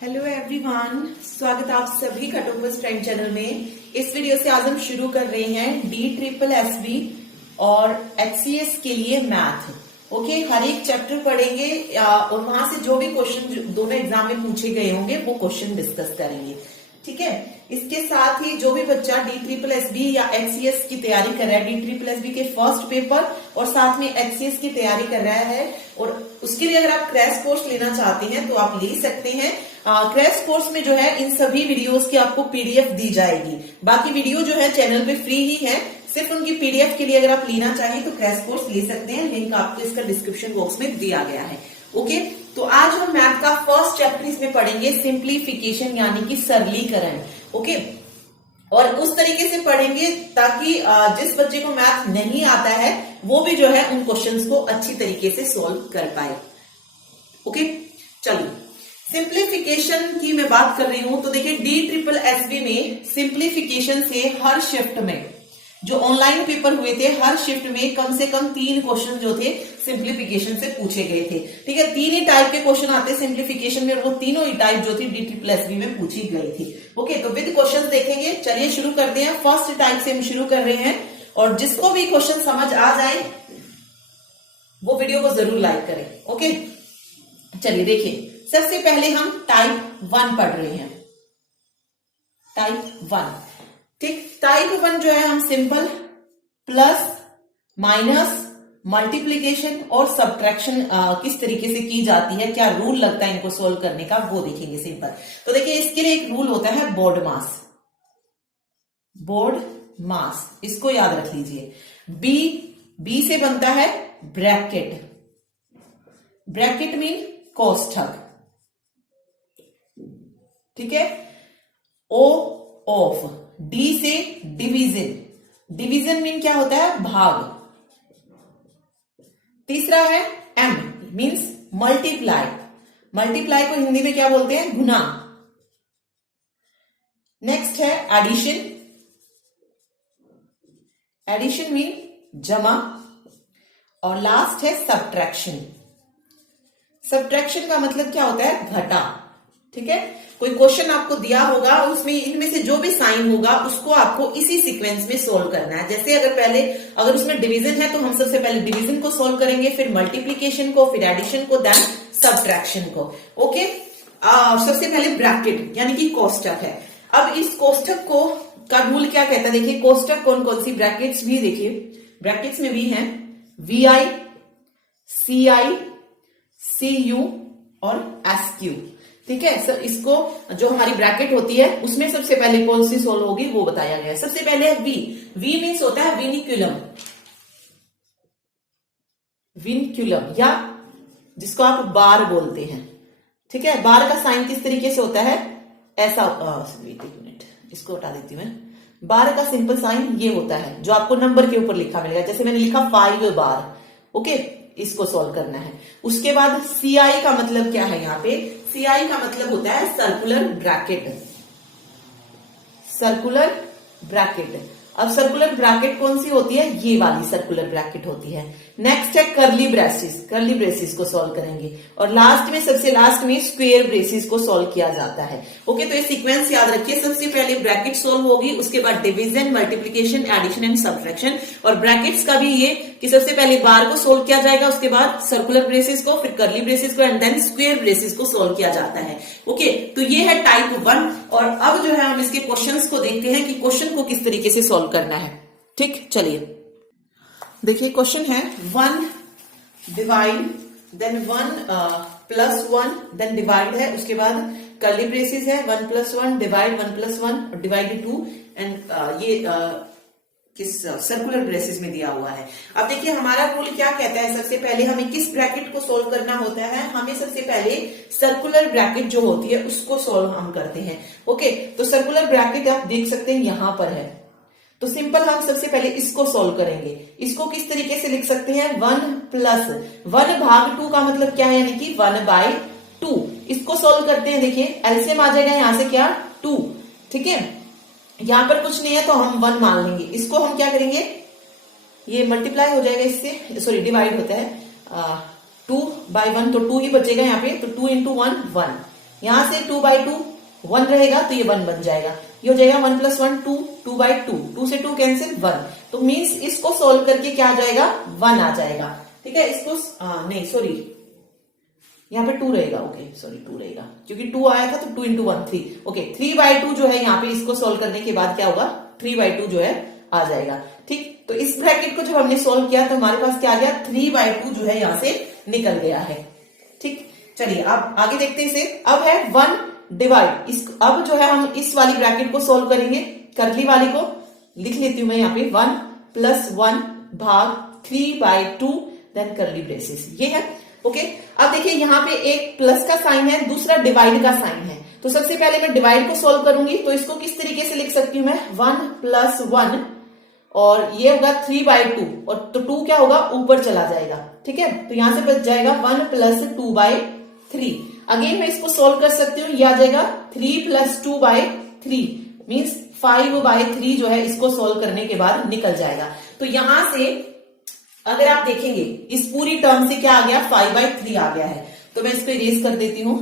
Hello everyone, स्वागत आप सभी का टोपस फ्रेंड चैनल में। इस वीडियो से आज हम शुरू कर रहे हैं DSSB और HCS के लिए मैथ। ओके, हर एक चैप्टर पढ़ेंगे और वहां से जो भी क्वेश्चन दोनों एग्जाम में पूछे गए होंगे वो क्वेश्चन डिस्कस करेंगे। ठीक है, इसके साथ ही जो भी बच्चा DSSB या HCS की तैयारी कर रहा है, DSSB के फर्स्ट पेपर और साथ में HCS की तैयारी कर रहा है और उसके लिए अगर आप क्रैश कोर्स लेना चाहते हैं तो आप ले सकते हैं। क्रैश कोर्स में जो है इन सभी वीडियोस की आपको PDF दी जाएगी। बाकी वीडियो जो है चैनल पे फ्री ही है, सिर्फ उनकी PDF के लिए अगर आप लेना चाहें तो क्रैश कोर्स ले सकते हैं। लिंक आपको इसका डिस्क्रिप्शन बॉक्स में दिया गया है। ओके, तो आज हम मैथ का फर्स्ट चैप्टर इसमें पढ़ेंगे, सिंप्लीफिकेशन यानी कि सरलीकरण। ओके, और उस तरीके से पढ़ेंगे ताकि जिस बच्चे को मैथ नहीं आता है वो भी जो है उन क्वेश्चंस को अच्छी तरीके से सॉल्व कर पाए। ओके, चलिए सिंप्लीफिकेशन की मैं बात कर रही हूं तो देखिए DSSB में सिंप्लीफिकेशन से हर शिफ्ट में जो ऑनलाइन पेपर हुए थे, हर शिफ्ट में कम से कम 3 क्वेश्चन जो थे सिंप्लीफिकेशन से पूछे गए थे। ठीक है, 3 ही टाइप के क्वेश्चन आते सिंप्लीफिकेशन में और वो तीनों ही टाइप जो थी DSSB में पूछी गई थी। ओके, तो विद क्वेश्चन देखेंगे। चलिए शुरू करते हैं। फर्स्ट टाइप से हम शुरू कर रहे हैं और जिसको भी क्वेश्चन समझ आ जाए वो वीडियो को जरूर लाइक करें। ओके, चलिए देखिए, सबसे पहले हम टाइप 1 पढ़ रहे हैं। टाइप 1, ठीक। टाइप 1 जो है हम सिंपल प्लस माइनस मल्टीप्लीकेशन और सब्ट्रैक्शन किस तरीके से की जाती है, क्या रूल लगता है इनको सोल्व करने का, वो देखेंगे सिंपल। तो देखिए इसके लिए एक रूल होता है बोर्ड मास। बोर्ड मास इसको याद रख लीजिए। बी से बनता है ब्रैकेट। ब्रैकेट मीन कोष्ठक। ठीक है, ओ ऑफ। डी से डिवीजन। डिवीजन मीन क्या होता है, भाग। तीसरा है एम मीन्स मल्टीप्लाई। मल्टीप्लाई को हिंदी में क्या बोलते हैं, गुना। नेक्स्ट है एडिशन। एडिशन मीन जमा। और लास्ट है सब्ट्रैक्शन। सब्ट्रैक्शन का मतलब क्या होता है, घटा। ठीक है, कोई क्वेश्चन आपको दिया होगा और उसमें इनमें से जो भी साइन होगा उसको आपको इसी सीक्वेंस में सोल्व करना है। जैसे अगर उसमें डिवीजन है तो हम सबसे पहले डिवीजन को सोल्व करेंगे, फिर मल्टीप्लीकेशन को, फिर एडिशन को, देन सब्ट्रैक्शन को। ओके, सबसे पहले ब्रैकेट यानी कि कोष्ठक है। अब इस कोष्ठक को का रूल क्या कहता है, देखिए कोष्ठक कौन कौन सी, ब्रैकेट्स भी देखिए, ब्रैकेट्स में भी है VI, CI, CU और SQ। ठीक है सर, इसको जो हमारी ब्रैकेट होती है उसमें सबसे पहले कौन सी सोल्व होगी वो बताया गया है। सबसे पहले है वी मीन्स होता है विनिक्यूलम। विनिक्यूलम या जिसको आप बार बोलते हैं। ठीक है, बार का साइन किस तरीके से होता है, ऐसा। वेट एक मिनट, इसको हटा देती हूं मैं। बार का सिंपल साइन ये होता है जो आपको नंबर के ऊपर लिखा मिलेगा। जैसे मैंने लिखा 5 बार। ओके, इसको सॉल्व करना है। उसके बाद CI का मतलब क्या है, यहाँ पे CI का मतलब होता है सर्कुलर ब्रैकेट। Circular bracket. अब सर्कुलर ब्रैकेट कौन सी होती है, ये वाली सर्कुलर ब्रैकेट होती है। नेक्स्ट है कर्ली ब्रेसिस। कर्ली ब्रेसिस को सॉल्व करेंगे और लास्ट में, सबसे लास्ट में स्क्वेयर ब्रेसिस को सॉल्व किया जाता है। ओके, तो ये सीक्वेंस याद रखिए। सबसे पहले ब्रैकेट सॉल्व होगी, उसके बाद division, multiplication, addition and subtraction. और ब्रैकेट्स का भी ये कि सबसे पहले बार को सोल्व किया जाएगा, उसके बाद सर्कुलर ब्रेसिस को, फिर कर्ली ब्रेसिस को एंड देन स्क्वेयर ब्रेसिस को सोल्व किया जाता है। ओके, तो ये है टाइप 1। और अब जो है हम इसके क्वेश्चंस को देखते हैं कि क्वेश्चन को किस तरीके से सॉल्व करना है। ठीक, चलिए देखिए क्वेश्चन है 1 divide then 1 plus 1 then divide है, उसके बाद कर्ली ब्रेसिस है 1 + 1 डिवाइड 1 + 1 डिवाइड 2 एंड ये किस सर्कुलर ब्रेसिस में दिया हुआ है। अब देखिए हमारा रूल क्या कहता है, सबसे पहले हमें किस ब्रैकेट को सोल्व करना होता है, हमें सबसे पहले सर्कुलर ब्रैकेट जो होती है उसको सोल्व हम करते हैं। ओके, तो सर्कुलर ब्रैकेट आप देख सकते हैं यहां पर है, तो सिंपल हम सबसे पहले इसको सोल्व करेंगे। इसको किस तरीके से लिख सकते हैं, 1 + 1 भाग 2 का मतलब क्या है, यानी कि 1/2। इसको सोल्व करते हैं, देखिए एलसीएम आ जाएगा यहां से क्या, 2। ठीक है, यहां पर कुछ नहीं है तो हम 1 मान लेंगे। इसको हम क्या करेंगे, ये मल्टीप्लाई हो जाएगा इससे, सॉरी डिवाइड होता है 2/1, तो 2 ही बचेगा यहाँ पे, तो 2 × 1 1। यहां से 2/2 1 रहेगा तो ये 1 बन जाएगा। ये हो जाएगा 1 + 1 2, 2/2, 2 से 2 कैंसिल 1। तो मीन्स इसको सोल्व करके क्या आ जाएगा 1 आ जाएगा। ठीक है, इसको नहीं सॉरी यहाँ पे 2 रहेगा। ओके सॉरी 2 रहेगा क्योंकि 2 आया था तो 2 × 1 3। ओके 3/2 जो है यहाँ पे इसको सोल्व करने के बाद क्या होगा 3/2 जो है आ जाएगा। ठीक, तो इस ब्रैकेट को जब हमने सोल्व किया तो हमारे पास क्या आ गया 3/2 जो है यहां से निकल गया है। ठीक, चलिए अब आगे देखते हैं इसे। अब है 1 डिवाइड इस, अब जो है हम इस वाली ब्रैकेट को सोल्व करेंगे। कर्ली वाली को लिख लेती हूं मैं यहाँ पे 1 + 1 भाग 3/2 देन कर्ली ब्रेसेस, ये है। ओके, अब देखिए यहाँ पे एक प्लस का साइन है, दूसरा डिवाइड का साइन है। तो सबसे पहले मैं डिवाइड को सोल्व करूंगी तो इसको किस तरीके से लिख सकती हूं मैं 1 + 1 और ये होगा 3/2 और तो 2 क्या होगा ऊपर चला जाएगा। ठीक है, तो यहां से बच जाएगा 1 + 2/3। अगेन मैं इसको सोल्व कर सकती हूँ, ये आ जाएगा 3 + 2/3 मीन्स 5/3 जो है इसको सोल्व करने के बाद निकल जाएगा। तो यहां से अगर आप देखेंगे इस पूरी टर्म से क्या आ गया 5/3 आ गया है। तो मैं इसको इरेज कर देती हूं।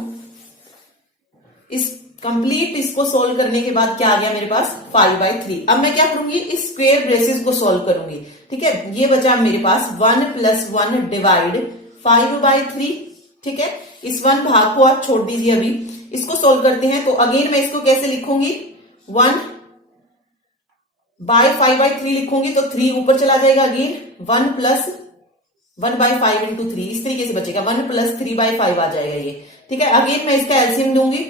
इस कंप्लीट इसको सोल्व करने के बाद क्या आ गया मेरे पास 5/3। अब मैं क्या करूंगी इस स्क्वायर ब्रेसेस को सोल्व करूंगी। ठीक है, ये बचा मेरे पास 1 + 1 डिवाइड 5/3। ठीक है, इस 1 भाग को आप छोड़ दीजिए, अभी इसको सोल्व करते हैं। तो अगेन मैं इसको कैसे लिखूंगी 1/5/3 लिखूंगी तो 3 ऊपर चला जाएगा। अगेन 1 + 1/5 × 3 इस तरीके से बचेगा 1 + 3/5 आ जाएगा ये। ठीक है, अगेन मैं इसका एलसीएम लूंगी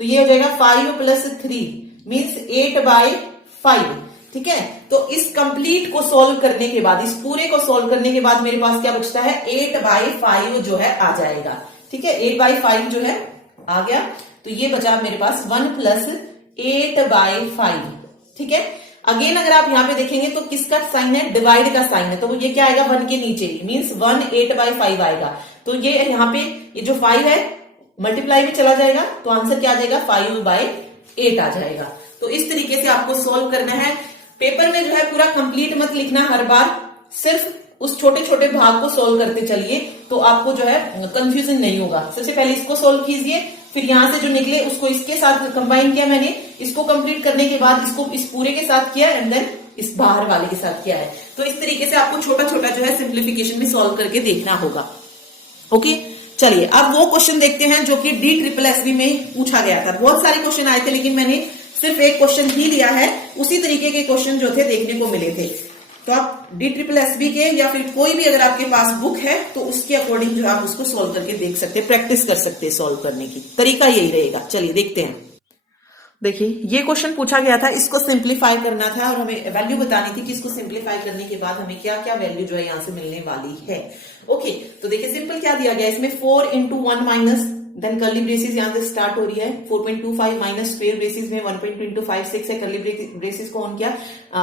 तो ये हो जाएगा 5 + 3 मीन्स 8/5। ठीक है, तो इस कंप्लीट को सोल्व करने के बाद इस पूरे को सोल्व करने के बाद मेरे पास क्या बचता है 8/5 जो है आ जाएगा। ठीक है, 8/5 जो है आ गया। तो ये बचा मेरे पास 1 + 8/5। ठीक है, अगेन अगर आप यहाँ पे देखेंगे तो किसका साइन है डिवाइड का साइन है, तो ये क्या आएगा 1 के नीचे मीन्स 1 8/5 आएगा। तो ये यहाँ पे ये जो 5 है मल्टीप्लाई में चला जाएगा तो आंसर क्या आ जाएगा 5/8 आ जाएगा। तो इस तरीके से आपको सोल्व करना है। पेपर में जो है पूरा कंप्लीट मत लिखना हर बार, सिर्फ उस छोटे छोटे भाग को सोल्व करते चलिए तो आपको जो है कंफ्यूजन नहीं होगा। सबसे पहले इसको सोल्व कीजिए, फिर यहां से जो निकले उसको इसके साथ कंबाइन किया मैंने, इसको कंप्लीट करने के बाद इसको इस पूरे के साथ किया एंड देन इस बाहर वाले के साथ किया है। तो इस तरीके से आपको छोटा छोटा जो है सिंप्लीफिकेशन में सोल्व करके देखना होगा। ओके, चलिए अब वो क्वेश्चन देखते हैं जो कि DSSB में पूछा गया था। बहुत सारे क्वेश्चन आए थे लेकिन मैंने सिर्फ एक क्वेश्चन ही लिया है, उसी तरीके के क्वेश्चन जो थे देखने को मिले थे। तो आप DSSB के या फिर कोई भी अगर आपके पास बुक है तो उसके अकॉर्डिंग जो आप उसको सोल्व करके देख सकते हैं, प्रैक्टिस कर सकते हैं सोल्व करने की, तरीका यही रहेगा। चलिए देखते हैं। देखिए ये क्वेश्चन पूछा गया था, इसको सिंप्लीफाई करना था और हमें वैल्यू बतानी थी कि इसको सिंप्लीफाई करने के बाद हमें क्या क्या वैल्यू जो है यहाँ से मिलने वाली है। ओके, तो देखिए सिंपल क्या दिया गया इसमें 4 × 1 माइनस देन कर्ली ब्रेसेस यहाँ से स्टार्ट हो रही है 4.25 माइनस स्क्वायर ब्रेसेस में 1.2 × 5 6 है। कर्ली ब्रेसेस को ऑन किया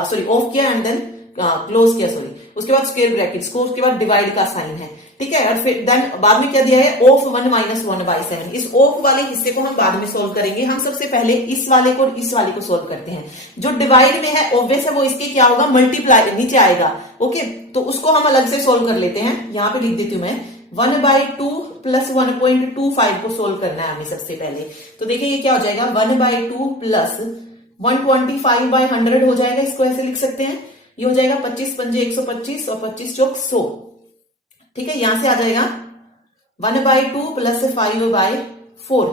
सॉरी ऑफ किया एंड देन क्लोज किया सॉरी, उसके बाद स्क्वायर ब्रैकेट्स को, उसके बाद डिवाइड का साइन है। ठीक है, और फिर देन बाद में क्या दिया है ऑफ 1 - 1/7। इस ऑफ वाले हिस्से को हम बाद में सोल्व करेंगे। हम सबसे पहले इस वाले को इस वाले को सोल्व करते हैं। जो डिवाइड में है ऑब्वियस है वो इसके क्या होगा मल्टीप्लाई नीचे आएगा। ओके, तो उसको हम अलग से सोल्व कर लेते हैं। यहाँ पे लिख देती हूँ मैं 1/2 + 1.25 को सोल्व करना है हमें सबसे पहले। तो देखिए ये क्या हो जाएगा 1/2 + 125/100 हो जाएगा, इसको ऐसे लिख सकते हैं। ये हो जाएगा 25 × 5 = 125 और 25 × 100। ठीक है, यहां से आ जाएगा 1/2 + 5/4।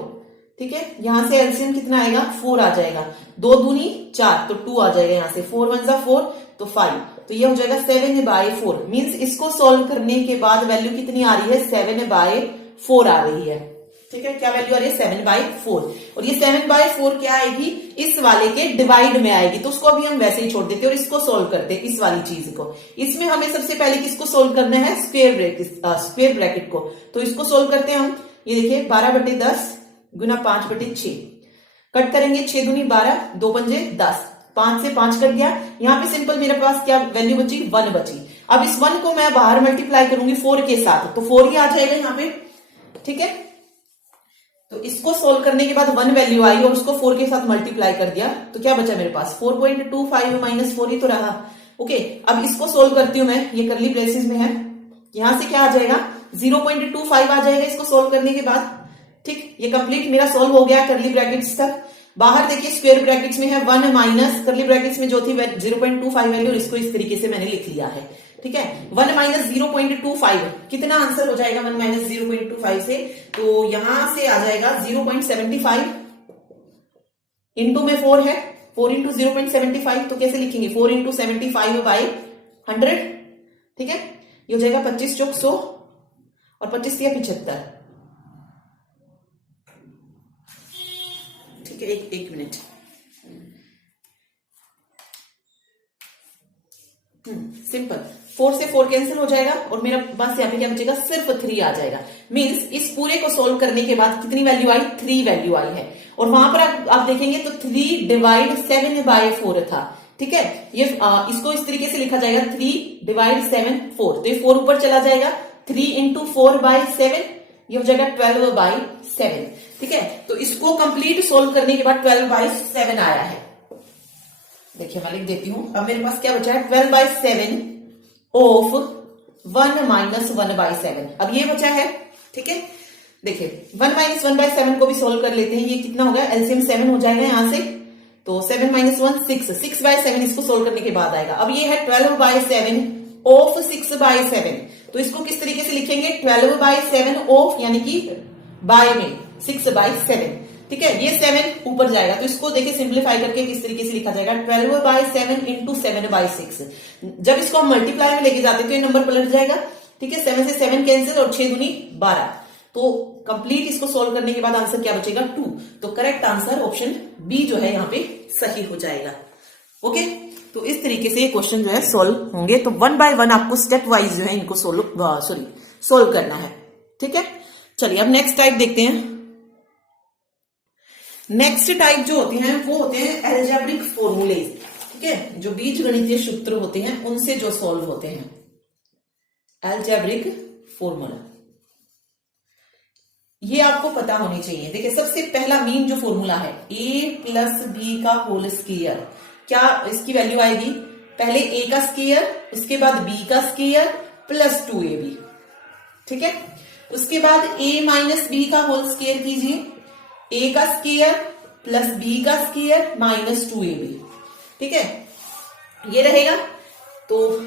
ठीक है, यहां से एलसीएम कितना आएगा 4 आ जाएगा, 2 दूनी 4 तो 2 आ जाएगा। यहां से 4 × 1 = 4 तो 5, तो ये हो जाएगा 7/4 मीन्स इसको सोल्व करने के बाद वैल्यू कितनी आ रही है 7/4 आ रही है। ठीक है, क्या वैल्यू आ रही है 7/4 और ये 7/4 क्या आएगी इस वाले के डिवाइड में आएगी। तो उसको अभी हम वैसे ही छोड़ देते हैं और इसको सोल्व करते हैं इस वाली चीज को। इसमें हमें सबसे पहले किसको सोल्व करना है स्क्वायर ब्रैकेट को। तो इसको सोल्व करते हैं हम। ये देखिए 12/10 × 5/6 कट करेंगे, 6 दूनी 12 2 पंजे 10, 5 से 5 कट गया। यहाँ पे सिंपल मेरे पास क्या वैल्यू बची 1 बची। अब इस 1 को मैं बाहर मल्टीप्लाई करूंगी 4 के साथ तो 4 ही आ जाएगा यहाँ पे। ठीक है, तो इसको सोल्व करने के बाद 1 वैल्यू आई और उसको 4 के साथ मल्टीप्लाई कर दिया तो क्या बचा मेरे पास 4.25 - 4 ही तो रहा। ओके, अब इसको सोल्व करती हूं मैं, ये कर्ली ब्रेसेस में है। यहां से क्या आ जाएगा 0.25 आ जाएगा इसको सोल्व करने के बाद। ठीक, ये कंप्लीट मेरा सॉल्व हो गया करली ब्रैकेट्स तक। बाहर देखिए स्क्वायर ब्रैकेट्स में है 1 माइनस करली ब्रैकेट्स में जो थी 0.25 वैल्यू, इसको इस तरीके से मैंने लिख लिया है। ठीक है, 1 माइनस 0.25 कितना आंसर हो जाएगा 1 माइनस 0.25 से? तो यहां से आ जाएगा 0.75 इंटू में 4 है, 4 इंटू 0.75 तो कैसे लिखेंगे 4 इंटू 75 बाई 100। ठीक है, ये हो जाएगा 25 चौक 100 और 25 या 75। ठीक है, एक मिनट। सिंपल, 4 से 4 कैंसिल हो जाएगा और मेरा बस यहाँ पे क्या बचेगा, सिर्फ 3 आ जाएगा। मींस इस पूरे को सोल्व करने के बाद कितनी वैल्यू आई, 3 वैल्यू आई है। और वहां पर आप देखेंगे तो 3 डिवाइड 7 बाय 4 था। ठीक है, ये इसको इस तरीके से लिखा जाएगा 3 डिवाइड 7 4, तो ये 4 ऊपर चला जाएगा, 3 इंटू 4 बाय 7 ये हो जाएगा 12 बाय 7। ठीक है, तो इसको कंप्लीट सोल्व करने के बाद 12 बाय 7 आया है। देखिए मैं लिख देती हूं, अब मेरे पास क्या बचा है 12 बाय 7 ऑफ 1 माइनस 1 बाय 7, अब ये बचा है। ठीक है, देखिए 1 माइनस 1 बाय 7 को भी सोल्व कर लेते हैं। ये कितना हो गया, एलसीएम 7 हो जाएगा यहां से, तो 7 माइनस 1 6 बाय 7 इसको सोल्व करने के बाद आएगा। अब ये है 12 बाय 7 ऑफ 6 बाय 7, तो इसको किस तरीके से लिखेंगे 12 बाय 7 ऑफ, यानी कि बाय में 6 बाय 7। ठीक है, ये 7 ऊपर जाएगा, तो इसको देखिए सिंप्लीफाई करके किस तरीके से लिखा जाएगा 12 बाय 7 इंटू 7 बाय 6। जब इसको हम मल्टीप्लाई में लेके जाते हैं तो ये नंबर पलट जाएगा। ठीक है, 7 से 7 कैंसिल और 6 दूनी 12, तो कंप्लीट इसको सोल्व करने के बाद आंसर क्या बचेगा 2। तो करेक्ट आंसर ऑप्शन बी जो है यहाँ पे सही हो जाएगा। ओके, तो इस तरीके से ये क्वेश्चन जो है सोल्व होंगे। तो 1 बाय 1 आपको स्टेप वाइज जो है इनको सोल्व करना है। ठीक है, चलिए अब नेक्स्ट टाइप देखते हैं। नेक्स्ट टाइप जो होते हैं वो होते हैं एल्जेब्रिक फॉर्मूलेज। ठीक है, जो बीज गणितीय सूत्र होते हैं उनसे जो सॉल्व होते हैं, एल्जेब्रिक फॉर्मूला, ये आपको पता होनी चाहिए। देखिए सबसे पहला मीन जो फॉर्मूला है a प्लस बी का होल स्क्वायर, क्या इसकी वैल्यू आएगी, पहले a का स्क्वायर, उसके बाद b का स्क्वायर प्लस 2ab। ठीक है, उसके बाद a माइनस बी का होल स्क्वायर कीजिए, a का स्क्वायर प्लस b का स्क्वायर माइनस 2ab। ठीक है, ये रहेगा। तो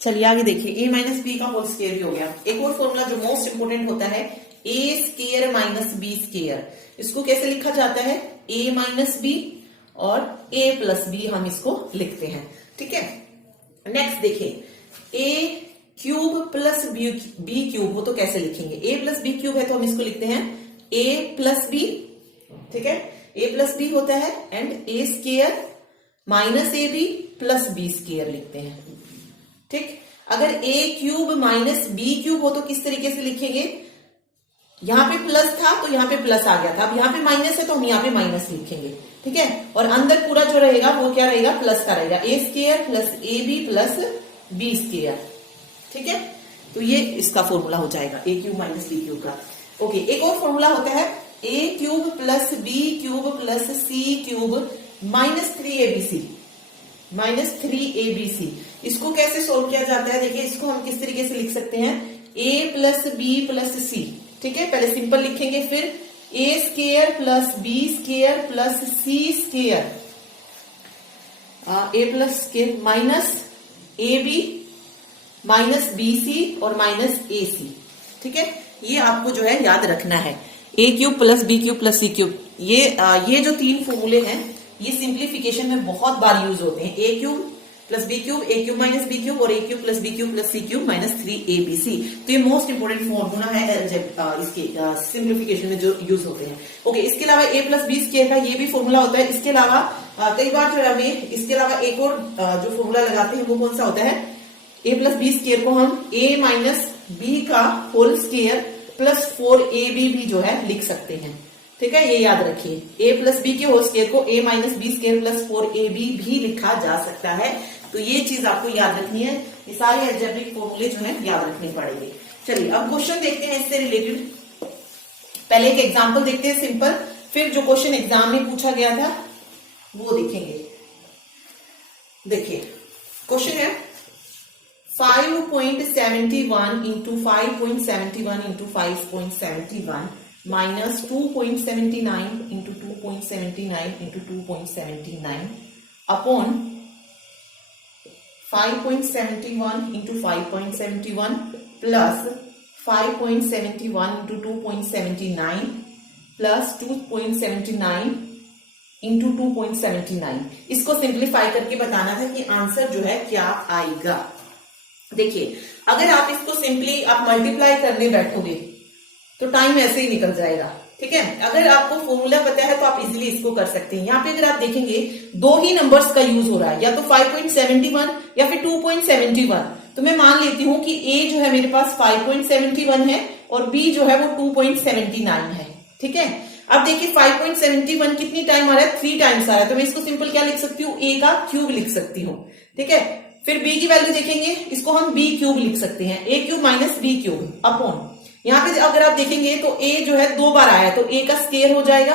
चलिए आगे देखिए, a माइनस बी का होल स्क्वायर भी हो गया। एक और फॉर्मूला जो मोस्ट इंपोर्टेंट होता है a square minus B square, इसको कैसे लिखा जाता है a माइनस बी और a प्लस बी हम इसको लिखते हैं। ठीक है, नेक्स्ट देखिए a cube plus B cube हो तो कैसे लिखेंगे, a प्लस बी क्यूब है तो हम इसको लिखते हैं a प्लस बी। ठीक है, a प्लस बी होता है and a square minus A B plus B square लिखते हैं। ठीक, अगर a cube minus B cube हो तो किस तरीके से लिखेंगे, यहां पे प्लस था तो यहां पे प्लस आ गया था, अब यहां पे माइनस है तो हम यहां पे माइनस लिखेंगे। ठीक है, और अंदर पूरा जो रहेगा वो क्या रहेगा, प्लस का रहेगा, a square plus A B plus B square. ठीक है, तो ये इसका फॉर्मूला हो जाएगा a cube minus B cube का। ओके, एक और फॉर्मूला होता है a cube plus B cube plus C cube minus 3abc। इसको कैसे सोल्व किया जाता है, देखिए इसको हम किस तरीके से लिख सकते हैं a plus B plus C. ठीक है, पहले सिंपल लिखेंगे, फिर a square plus B square plus C square, a plus के minus A B minus B C और माइनस ए सी। ठीक है, ये आपको जो है याद रखना है, a cube plus B cube plus C cube. ये जो 3 फॉर्मूले हैं ये सिंप्लीफिकेशन में बहुत बार यूज होते हैं, a cube plus B cube, a cube minus B cube और a cube plus B cube plus C cube minus 3abc। तो ये मोस्ट इंपोर्टेंट फॉर्मूला है इसके सिंप्लीफिकेशन में जो यूज होते हैं। ओके, इसके अलावा a प्लस बी स्क्वायर का ये भी फॉर्मूला होता है। इसके अलावा कई बार जो है हमें इसके अलावा एक और जो फॉर्मूला लगाते हैं वो कौन सा होता है, a प्लस बी स्क्वायर को हम a माइनस बी का होल स्क्वायर प्लस 4ab भी जो है लिख सकते हैं। ठीक है, ये याद रखिए, a प्लस बी के होल स्क्वायर को a minus B square plus 4ab भी लिखा जा सकता है। तो ये चीज आपको याद रखनी है, ये सारे अलजेब्रिक फॉर्मूले जो है याद रखने पड़ेंगे। चलिए अब क्वेश्चन देखते हैं इससे रिलेटेड। पहले एक एग्जांपल देखते हैं सिंपल, फिर जो क्वेश्चन एग्जाम में पूछा गया था वो देखेंगे। देखिए क्वेश्चन है 5.71 into 5.71 into 5.71 minus 2.79 into 2.79 into 2.79 upon 5.71 into 5.71 plus 5.71 into 2.79 plus 2.79 into 2.79। इसको सिंप्लीफाई करके बताना था कि आंसर जो है क्या आएगा। देखिए, अगर आप इसको सिंपली आप मल्टीप्लाई करने बैठोगे तो टाइम ऐसे ही निकल जाएगा, ठीक है। अगर आपको फॉर्मूला पता है तो आप इजीली इसको कर सकते हैं। यहाँ पे अगर आप देखेंगे दो ही नंबर्स का यूज हो रहा है, या तो 5.71 या फिर 2.71। तो मैं मान लेती हूं कि A जो है मेरे पास 5.71 है और B जो है वो 2.79 है, ठीक है। अब देखिए 5.71 कितनी टाइम आ रहा है, 3 टाइम्स आ रहा है, तो मैं इसको सिंपल क्या लिख सकती हूँ, A का क्यूब लिख सकती हूँ, ठीक है। फिर B की वैल्यू देखेंगे, इसको हम B क्यूब लिख सकते हैं, A cube minus B cube upon, यहाँ पे अगर आप देखेंगे तो A जो है 2 बार आया है तो A का स्केयर हो जाएगा।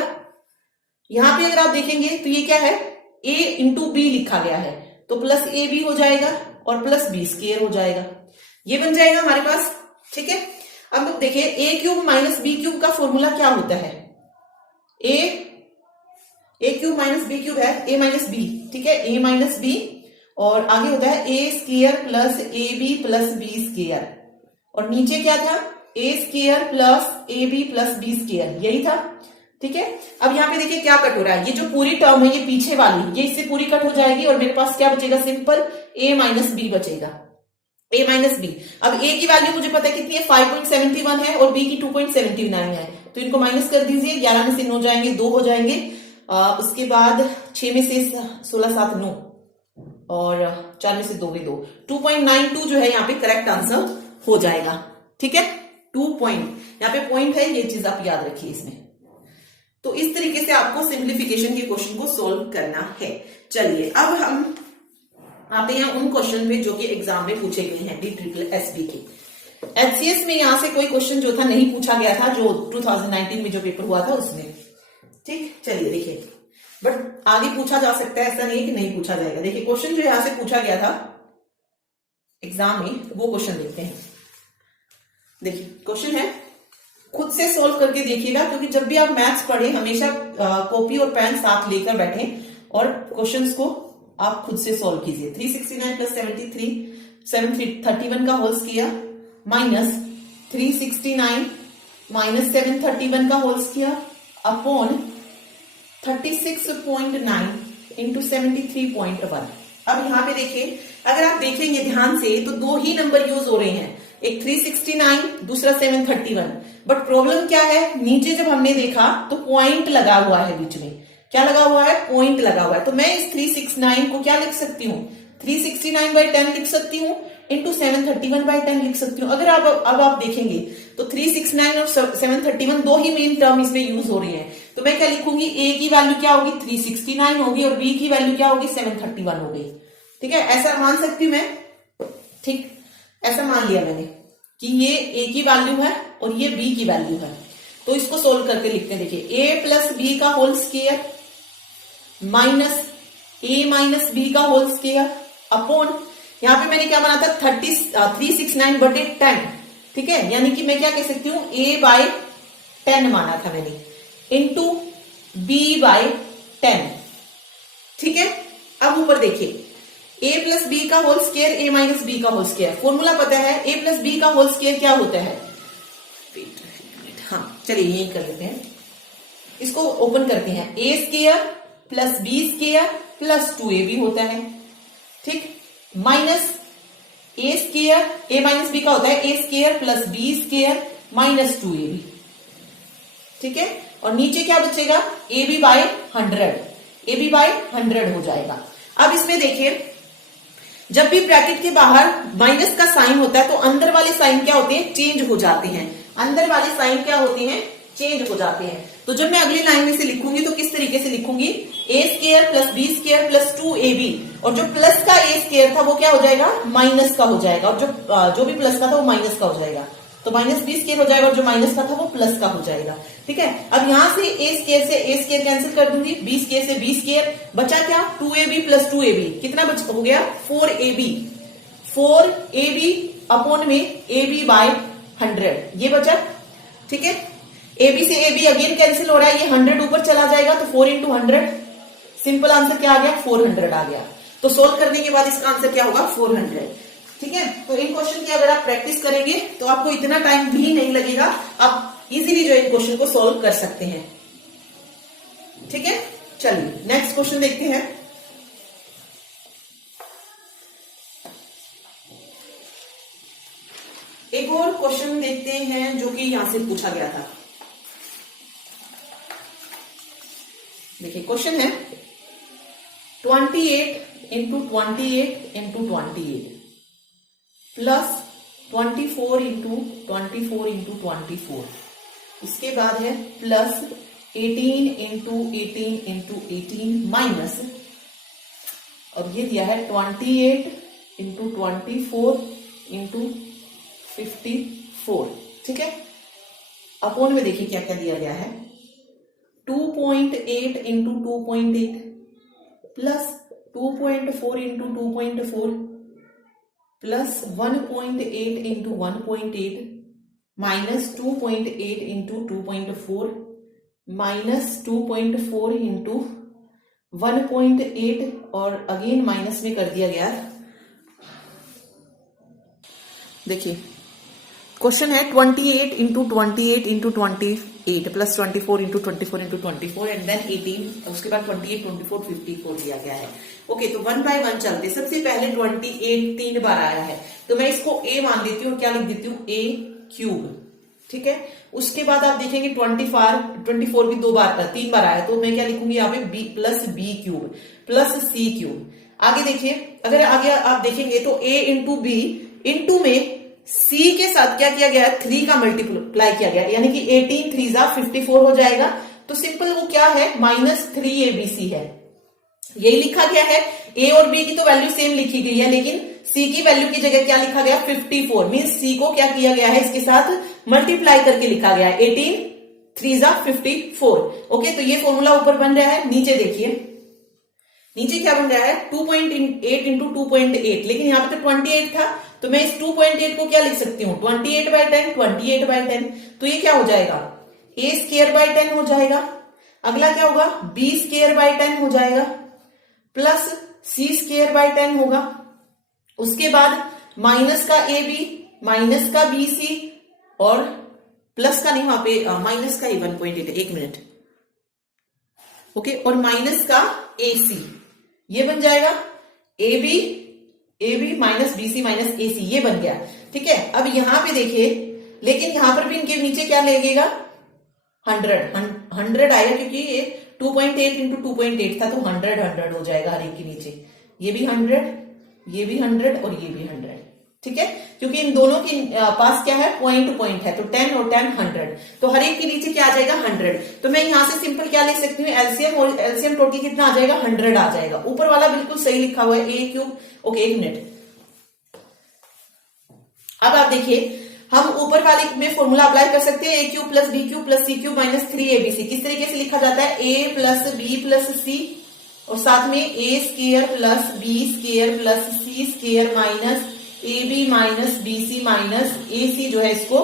यहाँ पे अगर आप देखेंगे तो ये क्या है, A इंटू B लिखा गया है तो प्लस AB हो जाएगा और प्लस B स्केयर हो जाएगा, ये बन जाएगा हमारे पास, ठीक है। अब देखिए A cube minus B cube का फॉर्मूला क्या होता है, A cube minus B cube है A माइनस B, ठीक है, A माइनस B और आगे होता है A square plus AB plus B square, और नीचे क्या था, A square plus AB plus B square, यही था, ठीक है। अब यहाँ पे देखिए क्या कट हो रहा है, ये जो पूरी टर्म है ये पीछे वाली ये इससे पूरी कट हो जाएगी और मेरे पास क्या बचेगा, सिंपल A माइनस B बचेगा, A माइनस B। अब A की वैल्यू मुझे पता है कितनी है, 5.71 है और B की 2.79 है, तो इनको माइनस कर दीजिए, 11 में से 9 जाएंगे, 2 हो जाएंगे, उसके बाद 6 में से 16 7 9 और 4 में से 2 2, 2.92 जो है यहाँ पे करेक्ट आंसर हो जाएगा, ठीक है। 2 पॉइंट, यहाँ पे पॉइंट है, ये चीज आप याद रखिए इसमें। तो इस तरीके से आपको सिंप्लीफिकेशन के क्वेश्चन को सोल्व करना है। चलिए अब हम आते हैं उन क्वेश्चन पे जो कि एग्जाम में पूछे गए हैं DSSB के। HCS में यहां से कोई क्वेश्चन जो था नहीं पूछा गया था, जो 2019 में जो पेपर हुआ था उसमें, ठीक। चलिए देखिए, बट आगे पूछा जा सकता है, ऐसा नहीं है कि नहीं पूछा जाएगा। देखिए क्वेश्चन जो यहां से पूछा गया था एग्जाम में वो क्वेश्चन देखते हैं। देखिए क्वेश्चन है, खुद से सोल्व करके देखिएगा, क्योंकि जब भी आप मैथ्स पढ़े हमेशा कॉपी और पेन साथ लेकर बैठे और क्वेश्चंस को आप खुद से सोल्व कीजिए। 369 प्लस 731 का होल स्क्वायर माइनस 369 माइनस 731 का होल स्क्वायर अपॉन 36.9 इंटू 73.1। अब यहाँ पे देखिए, अगर आप देखेंगे ध्यान से तो दो ही नंबर यूज हो रहे हैं, एक 369 दूसरा 731, बट प्रॉब्लम क्या है, नीचे जब हमने देखा तो पॉइंट लगा हुआ है, बीच में क्या लगा हुआ है, पॉइंट लगा हुआ है। तो मैं इस 369 को क्या लिख सकती हूँ, 369/10 लिख सकती हूँ इंटू 731/10 लिख सकती हूँ। अगर अब आप देखेंगे तो 369 और 731 दो ही मेन टर्म इसमें यूज हो रही है, तो मैं क्या लिखूंगी, A की वैल्यू क्या होगी, 369 होगी और B की वैल्यू क्या होगी, 731 होगी, ठीक है। ऐसा मान सकती हूँ मैं, ठीक, ऐसा मान लिया मैंने कि ये A की वैल्यू है और ये B की वैल्यू है। तो इसको सोल्व करके लिखते हैं। देखिए A प्लस B का whole square minus A minus B का होल स्क्वायर अपॉन, यहां पे मैंने क्या बना था, 369/10, ठीक है, यानी कि मैं क्या कह सकती हूँ, A/10 माना था मैंने, इंटू B/10, ठीक है। अब ऊपर देखिए A प्लस बी का whole square A minus B का होल स्क्वायर, फॉर्मूला पता है, A प्लस बी का होल स्क्वायर क्या होता है, हाँ चलिए यही कर लेते हैं, इसको ओपन करते हैं, A square plus B square plus 2AB होता है, ठीक, minus A square, A minus B का होता है A square plus B square minus 2AB, ठीक है, और नीचे क्या बचेगा, AB/100, AB/100 हो जाएगा। अब इसमें देखिए, जब भी ब्रैकेट के बाहर माइनस का साइन होता है तो अंदर वाले साइन क्या होते हैं, चेंज हो जाते हैं, अंदर वाले साइन क्या होते हैं, चेंज हो जाते हैं। तो जब मैं अगली लाइन में से लिखूंगी तो किस तरीके से लिखूंगी, A square plus B square plus 2AB, और जो प्लस का A स्क्वायर था वो क्या हो जाएगा, माइनस का हो जाएगा, और जो भी प्लस का था वो माइनस का हो जाएगा, तो माइनस B स्क्वायर हो जाएगा, और जो माइनस का था वो प्लस का हो जाएगा, ठीक है। अब यहां से A स्क्वायर से A स्क्वायर कैंसिल कर दूंगी, B स्क्वायर से B स्क्वायर, बचा क्या, 2AB प्लस 2AB, कितना हो गया, 4AB, 4ab अपॉन में ab बाय 100 ये बचा। ठीक है, ab से ab अगेन कैंसिल हो रहा है, ये 100 ऊपर चला जाएगा तो 4 इंटू 100, सिंपल आंसर क्या आ गया 400 आ गया। तो सोल्व करने के बाद इसका आंसर क्या होगा 400। ठीक है, तो इन क्वेश्चन की अगर आप प्रैक्टिस करेंगे तो आपको इतना टाइम भी नहीं लगेगा, आप इजीली जो इन क्वेश्चन को सोल्व कर सकते हैं। ठीक है, चलिए नेक्स्ट क्वेश्चन देखते हैं। एक और क्वेश्चन देखते हैं जो कि यहां से पूछा गया था। देखिए क्वेश्चन है 28 into 28 into 28 plus 24 into 24 into 24, इसके बाद है प्लस 18 इंटू 18 इंटू 18 माइनस, और ये दिया है 28 इंटू 24 इंटू 54। ठीक है, अपोन में देखिए क्या क्या दिया गया है, 2.8 into 2.8 plus 2.4 into 2.4 plus 1.8 into 1.8 minus 2.8 into 2.4 minus 2.4 into 1.8 और अगेन माइनस में कर दिया गया। देखिए क्वेश्चन है 28 into 28 into 28 plus 24 into 24 into 24 and then 18, उसके बाद 28 24 54 दिया गया है। ओके, तो 1 बाय 1 चलते। सबसे पहले 28 3 बार आया है तो मैं इसको a मान देती हूँ, क्या लिख देती हूँ a क्यूब। ठीक है, उसके बाद आप देखेंगे 24 भी 3 बार आया तो मैं क्या लिखूंगी यहाँ पे b plus B cube plus c cube. आगे देखिए, अगर आगे आप देखेंगे तो a इंटू बी इंटू में c के साथ क्या किया गया है 3 का मल्टीप्लाई किया गया, यानी कि 18 3 जा 54 हो जाएगा। तो सिंपल वो क्या है -3abc है, यही लिखा गया है। a और b की तो वैल्यू सेम लिखी गई है, लेकिन c की वैल्यू की जगह क्या लिखा गया 54, मीन्स c को क्या किया गया है इसके साथ मल्टीप्लाई करके लिखा गया है 18 3 जा 54। ओके, तो ये फॉर्मूला ऊपर बन रहा है। नीचे देखिए, नीचे क्या बन रहा है 2.8 इंटू 2.8, लेकिन यहाँ पे तो 28 था तो मैं इस 2.8 को क्या लिख सकती हूँ 28 बाय 10, 28 बाय 10, तो ये क्या हो जाएगा a स्क्वायर बाय 10 हो जाएगा। अगला क्या होगा b स्क्वायर बाय 10 हो जाएगा प्लस c स्क्वायर बाय 10 होगा। उसके बाद माइनस का ab माइनस का bc और प्लस का नहीं, वहां पे माइनस का ही 1.8 है, 1 मिनट। ओके, और माइनस का ac, ये बन जाएगा ab minus bc minus ac, ये बन गया। ठीक है, अब यहां पे देखिए, लेकिन यहां पर भी इनके नीचे क्या लगेगा 100 आएगा, क्योंकि ये 2.8 इंटू 2.8 था तो 100 हो जाएगा हर एक के नीचे, ये भी 100, ये भी 100 और ये भी 100। ठीक है, क्योंकि इन दोनों के पास क्या है पॉइंट टू पॉइंट है, तो 10 और 10 100, तो हर एक के नीचे क्या आ जाएगा 100। तो मैं यहां से सिंपल क्या लिख सकती हूँ एलसीएम, और एलसीएम टोटल कितना आ जाएगा 100 आ जाएगा। ऊपर वाला बिल्कुल सही लिखा हुआ है a क्यूब। Okay, 1 minute. अब आप देखिए, हम ऊपर वाले में फॉर्मूला अप्लाई कर सकते हैं a cube plus b cube plus c cube minus 3abc। किस तरीके से लिखा जाता है a plus b plus c और साथ में a square plus b square plus c square minus ab minus bc minus ac जो है इसको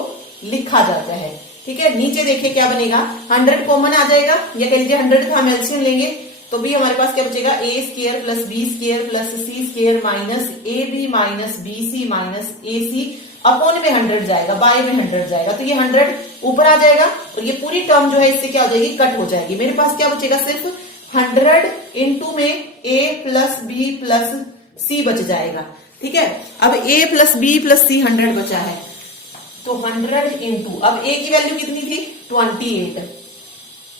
लिखा जाता है। ठीक है, नीचे देखिए क्या बनेगा 100 कॉमन आ जाएगा, या कह लीजिए 100 का हम एलसीएम लेंगे तो भी हमारे पास क्या बचेगा a square plus b square plus c square minus ab minus bc minus ac upon में 100 जाएगा, बाय में 100 जाएगा, तो ये 100 ऊपर आ जाएगा और ये पूरी टर्म जो है इससे क्या हो जाएगी कट हो जाएगी। मेरे पास क्या बचेगा सिर्फ 100 इंटू में a plus b plus c बच जाएगा। ठीक है, अब a plus b plus c 100 बचा है, तो 100 इंटू, अब a की वैल्यू कितनी थी 28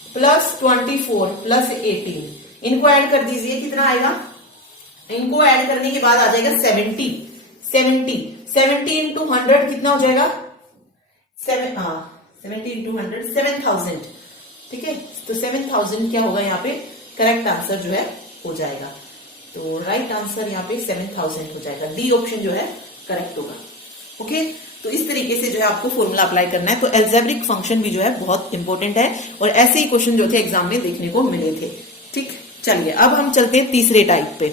प्लस 24 प्लस 18, इनको ऐड कर दीजिए, कितना आएगा, इनको ऐड करने के बाद आ जाएगा 70 इंटू 100 कितना हो जाएगा 70 इंटू 100 7000। ठीक है, तो 7000 क्या होगा यहाँ पे करेक्ट आंसर जो है हो जाएगा। तो राइट आंसर यहाँ पे 7000 हो जाएगा, डी ऑप्शन जो है करेक्ट होगा। ओके, तो इस तरीके से जो है आपको फॉर्मूला अप्लाई करना है। तो एल्जेब्रिक फंक्शन भी जो है बहुत इंपॉर्टेंट है और ऐसे ही क्वेश्चन जो थे एग्जाम में देखने को मिले थे। ठीक, चलिए अब हम चलते हैं तीसरे टाइप पे।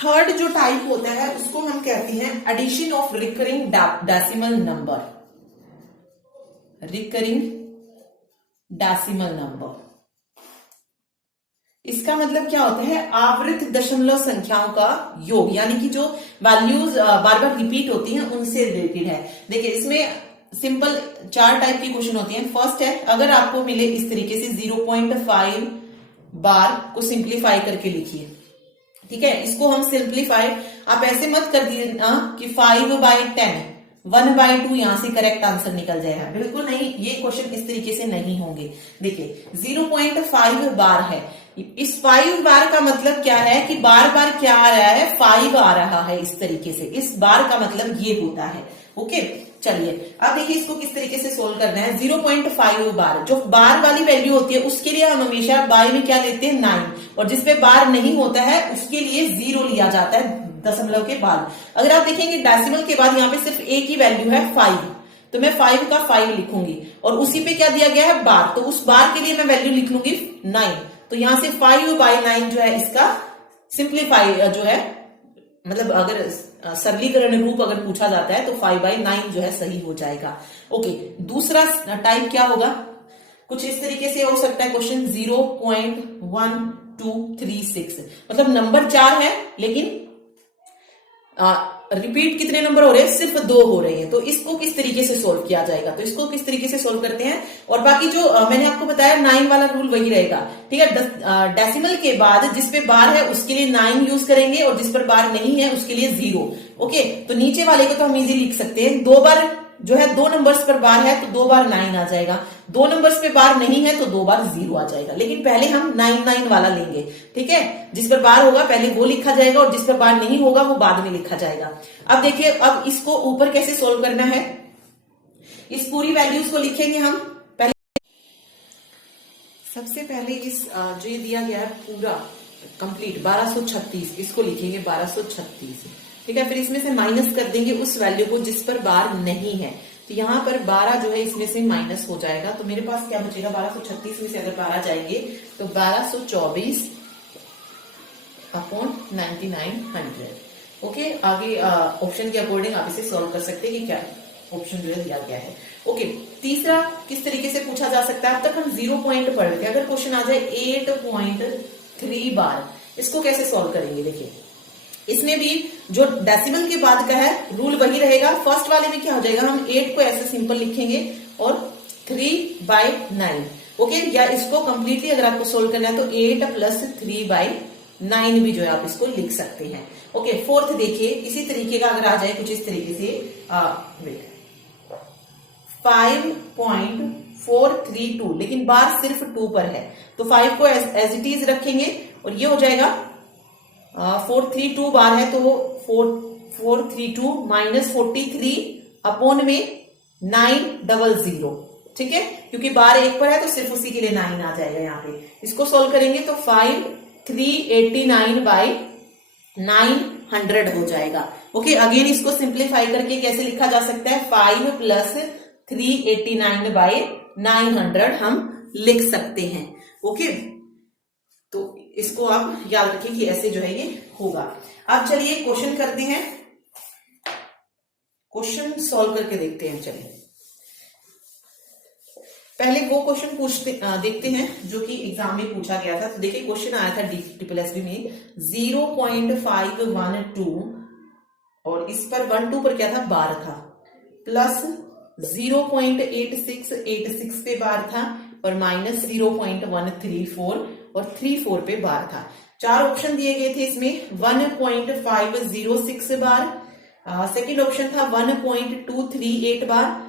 थर्ड जो टाइप होता है उसको हम कहते हैं addition of recurring decimal number. Recurring decimal number, इसका मतलब क्या होता है? आवृत दशमलव संख्याओं का योग, यानी कि जो वैल्यूज बार बार रिपीट होती हैं उनसे रिलेटेड है। देखिए इसमें सिंपल 4 टाइप की क्वेश्चन होती हैं। फर्स्ट है, अगर आपको मिले इस तरीके से 0.5 बार को सिंप्लीफाई करके लिखिए, ठीक है। इसको हम सिंप्लीफाई, आप ऐसे मत कर दिए ना कि 5/10 1/2 यहां से करेक्ट आंसर निकल जाएगा, बिल्कुल नहीं, ये क्वेश्चन इस तरीके से नहीं होंगे। देखिए 0.5 बार है, इस 5 बार का मतलब क्या है कि बार बार क्या आ रहा है? 5 आ रहा है, इस तरीके से इस बार का मतलब ये होता है। ओके, चलिए अब देखिए इसको किस तरीके से सोल्व करना है। 0.5 बार, जो बार वाली वैल्यू होती है उसके लिए हम हमेशा बाय में क्या लेते हैं? 9, और जिसपे बार नहीं होता है उसके लिए 0 लिया जाता है दशमलव के बाद। अगर आप देखेंगे डेसिमल के बाद यहाँ पे सिर्फ एक ही वैल्यू है 5, तो मैं 5 का 5 लिखूंगी, और उसी पे क्या दिया गया है? बार, तो उस बार के लिए मैं वैल्यू लिख लूंगी 9। तो यहां से 5/9 जो है इसका सिंप्लीफाई जो है, मतलब अगर सरलीकरण रूप अगर पूछा जाता है तो 5/9 जो है सही हो जाएगा। ओके, दूसरा टाइप क्या होगा? कुछ इस तरीके से हो सकता है क्वेश्चन, 0.1236, मतलब नंबर 4 है लेकिन रिपीट कितने नंबर हो रहे हैं? सिर्फ 2 हो रहे हैं। तो इसको किस तरीके से सोल्व किया जाएगा? तो इसको किस तरीके से सोल्व करते हैं, और बाकी जो मैंने आपको बताया 9 वाला रूल वही रहेगा, ठीक है। डेसिमल के बाद जिस पे बार है उसके लिए 9 यूज करेंगे, और जिस पर बार नहीं है उसके लिए 0। ओके, तो नीचे वाले को तो हम इजी लिख सकते हैं, 2 बार जो है 2 नंबर्स पर बार है तो 2 बार 9 आ जाएगा, 2 नंबर्स पे बार नहीं है तो 2 बार 0 आ जाएगा। लेकिन पहले हम 9 वाला लेंगे, ठीक है। जिस पर बार होगा पहले वो लिखा जाएगा, और जिस पर बार नहीं होगा वो बाद में लिखा जाएगा। अब देखिए, अब इसको ऊपर कैसे सोल्व करना है, इस पूरी वैल्यूज को लिखेंगे हम। पहले सबसे पहले इस जो ये दिया गया है पूरा कंप्लीट 1236, इसको लिखेंगे 1236, ठीक है। फिर इसमें से माइनस कर देंगे उस वैल्यू को जिस पर बार नहीं है, तो यहां पर 12 जो है इसमें से माइनस हो जाएगा, तो मेरे पास क्या बचेगा? 1236 में से अगर 12 जाएंगे तो 1224/9900। ओके, आगे ऑप्शन के अकॉर्डिंग आप इसे सॉल्व कर सकते हैं कि क्या ऑप्शन जो है दिया गया है। ओके, तीसरा किस तरीके से पूछा जा सकता है? अब तक हम 0 पॉइंट पढ़ रहे थे, अगर क्वेश्चन आ जाए 8.3 बार, इसको कैसे सॉल्व करेंगे? देखिए इसमें भी जो डेसिमल के बाद का है रूल वही रहेगा। फर्स्ट वाले में क्या हो जाएगा? हम 8 को ऐसे सिंपल लिखेंगे और 3/9। ओके, या इसको कंप्लीटली अगर आपको सोल्व करना है तो 8 + 3/9 भी जो है आप इसको लिख सकते हैं। ओके, फोर्थ देखिए इसी तरीके का अगर आ जाए कुछ इस तरीके से 5.432, लेकिन बार सिर्फ 2 पर है, तो 5 को एज इट इज रखेंगे, और ये हो जाएगा 432 बार है तो 432 - 43/900, ठीक है। क्योंकि बार 1 पर है तो सिर्फ उसी के लिए 9 आ जाएगा यहाँ पे। इसको सोल्व करेंगे तो 5389/900 हो जाएगा। ओके, अगेन इसको सिंप्लीफाई करके कैसे लिखा जा सकता है? 5 + 389/900 हम लिख सकते हैं। ओके, तो इसको आप याद रखिए कि ऐसे जो है ये होगा। अब चलिए क्वेश्चन करते हैं, क्वेश्चन सॉल्व करके देखते हैं। चलिए पहले वो क्वेश्चन देखते हैं जो कि एग्जाम में पूछा गया था। तो देखिए क्वेश्चन आया था DSSB में 0.512, और इस पर 12 पर क्या था? बार था, प्लस 0.8686 पे बार था, और माइनस 0.134 और 34 पे बार था। 4 ऑप्शन दिए गए थे इसमें, 1.506 बार, सेकेंड ऑप्शन था 1.238 बार,